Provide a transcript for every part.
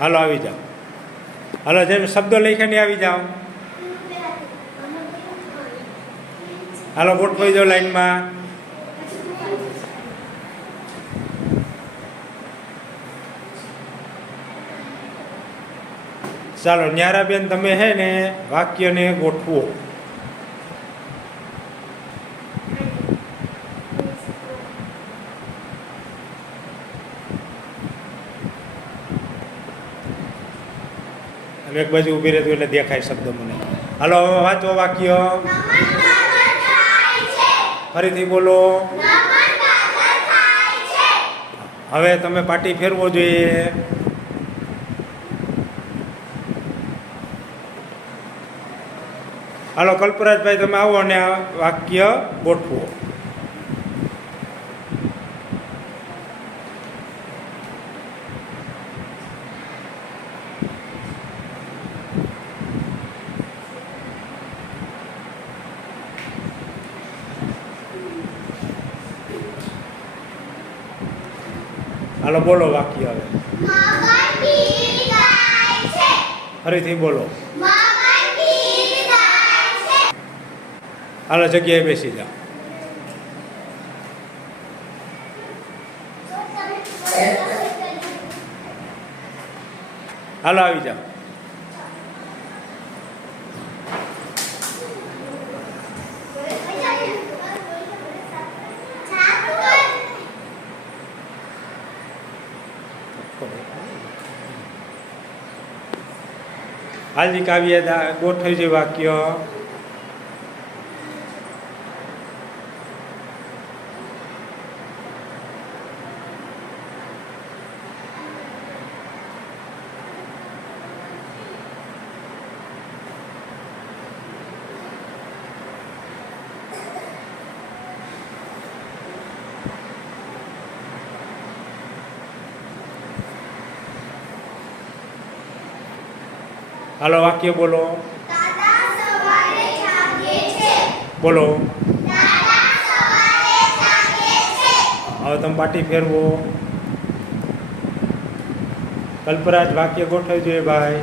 હાલો આવી જાઓ. હાલો જેમ શબ્દો લખ્યા ને આવી જાઓ. હાલો ગોઠવાઈ જાઓ લાઈનમાં. ચાલો ન્યારાબેન તમે હે ને વાક્યને ગોઠવો. એક બાજુ ઊભી રહેતું એટલે દેખાય શબ્દ મને. હાલો હવે વાંચો વાક્ય. ફરીથી બોલો. હવે તમે પાટી ફેરવો જોઈએ. હાલો કલ્પરાજભાઈ તમે આવો અને આ વાક્ય ગોઠવો. હાલો બોલો વાક્ય હવે. ફરીથી બોલો. હાલો જગ્યાએ બેસી જાઓ. હાલો આવી જાઓ. હાલજી કાવ્ય ગોઠવી છે વાક્ય. હાલો વાક્ય બોલો. બોલો. હવે તમે પાટી ફેરવો. કલ્પરાજ વાક્ય ગોઠવી જોઈએ ભાઈ.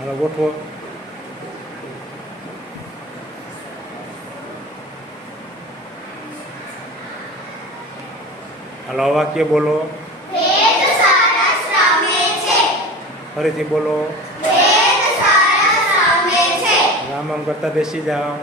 હાલો ગોઠવો. હાલો વાક્ય બોલો. ફરીથી બોલો. રામ આમ કરતા બેસી જાઓ.